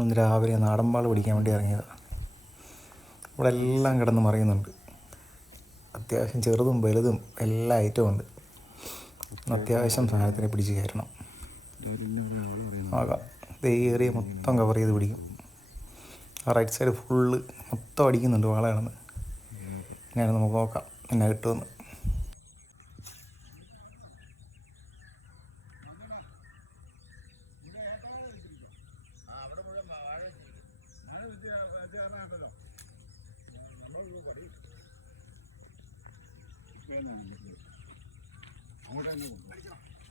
ഇന്ന് രാവിലെ നാടൻപാൽ പിടിക്കാൻ വേണ്ടി ഇറങ്ങിയതാണ്. ഇവിടെ എല്ലാം കിടന്ന് മറിയുന്നുണ്ട്. അത്യാവശ്യം ചെറുതും വലുതും എല്ലാ ഐറ്റവും ഉണ്ട്. അത്യാവശ്യം സാധനത്തിനെ പിടിച്ച് കയറണം. ആകാം ഈ ഏരിയ മൊത്തം കവർ ചെയ്ത് പിടിക്കും. ആ റൈറ്റ് സൈഡ് ഫുള്ള് മൊത്തം അടിക്കുന്നുണ്ട് വാള കിടന്ന്. ഇങ്ങനെ നമുക്ക് നോക്കാം എന്നെ കിട്ടുമെന്ന്.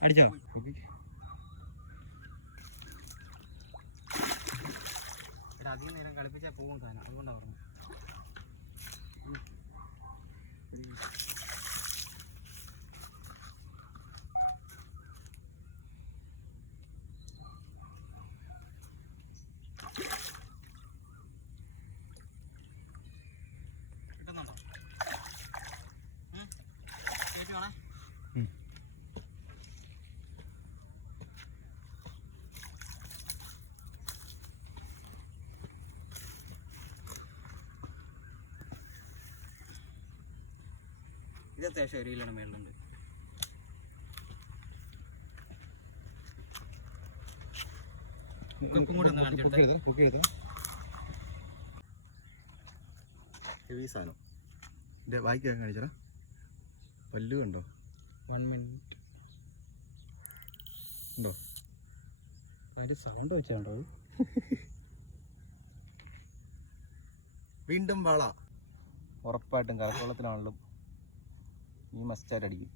അടിച്ചോ? അധികം നേരം കളിപ്പിച്ചാൽ പോകും സാധനം, അതുകൊണ്ടാണ് പറഞ്ഞത്. ഇത് അത്യാവശ്യം എരിയിലാണ് മേലുണ്ട്. ഹെവി സാധനം. എൻ്റെ ബാക്കി കാണിച്ചാ പല്ലു കണ്ടോ? 1 മിനിറ്റ് ഉണ്ടോ? അതിൻ്റെ സൗണ്ട് വെച്ചാണ്ടോ? വീണ്ടും വാള. ഉറപ്പായിട്ടും കരക്കോളത്തിനാണെങ്കിലും ഈ മസ്റ്റായിട്ട് അടിക്കും.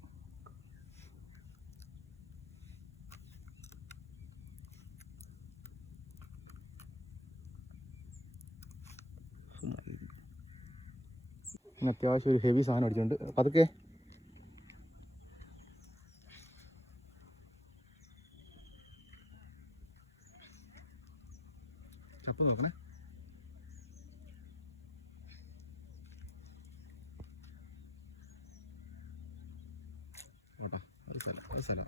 അത്യാവശ്യം ഒരു ഹെവി സാധനം അടിച്ചിട്ടുണ്ട്. പതുക്കെ ചപ്പ് നോക്കണേ. സ്ഥലം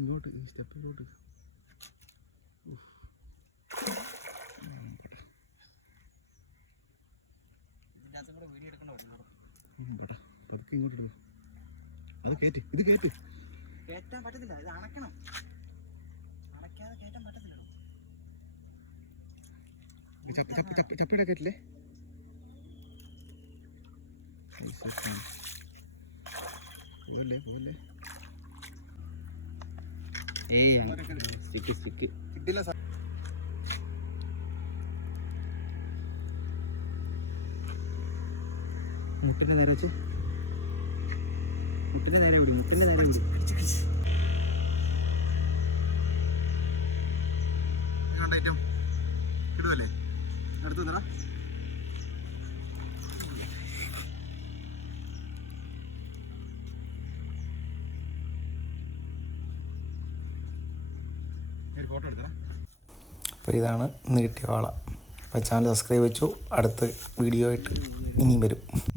ഇങ്ങോട്ട് ഈ സ്റ്റെപ്പിലോട്ട് പതുക്കെ ഇങ്ങോട്ട് ഇടുക. അത് കയറ്റി, ഇത് കയറ്റി. കയറ്റാൻ പറ്റത്തില്ല, ഇത് അണക്കണം. അണക്കാതെ കയറ്റാൻ പറ്റത്തില്ല. ചപ്പിയുടെ കയറ്റില്ലേ? പോലെ പോലെ സ്റ്റിക്ക് കിട്ടില്ല. മുട്ടിന്റെ നേരെ വെച്ച്, മുട്ടിന്റെ നേരെ വിടും, മുട്ടിന്റെ നേരെ വിടും. ഐറ്റം ഇടുവല്ലേ? അടുത്ത് നിന്നടാ. അപ്പോൾ ഇതാണ് ഇന്ന് കിട്ടിയ വാള. അപ്പോൾ ചാനൽ സബ്സ്ക്രൈബ് വെച്ചു. അടുത്ത വീഡിയോ ആയിട്ട് ഇനിയും വരും.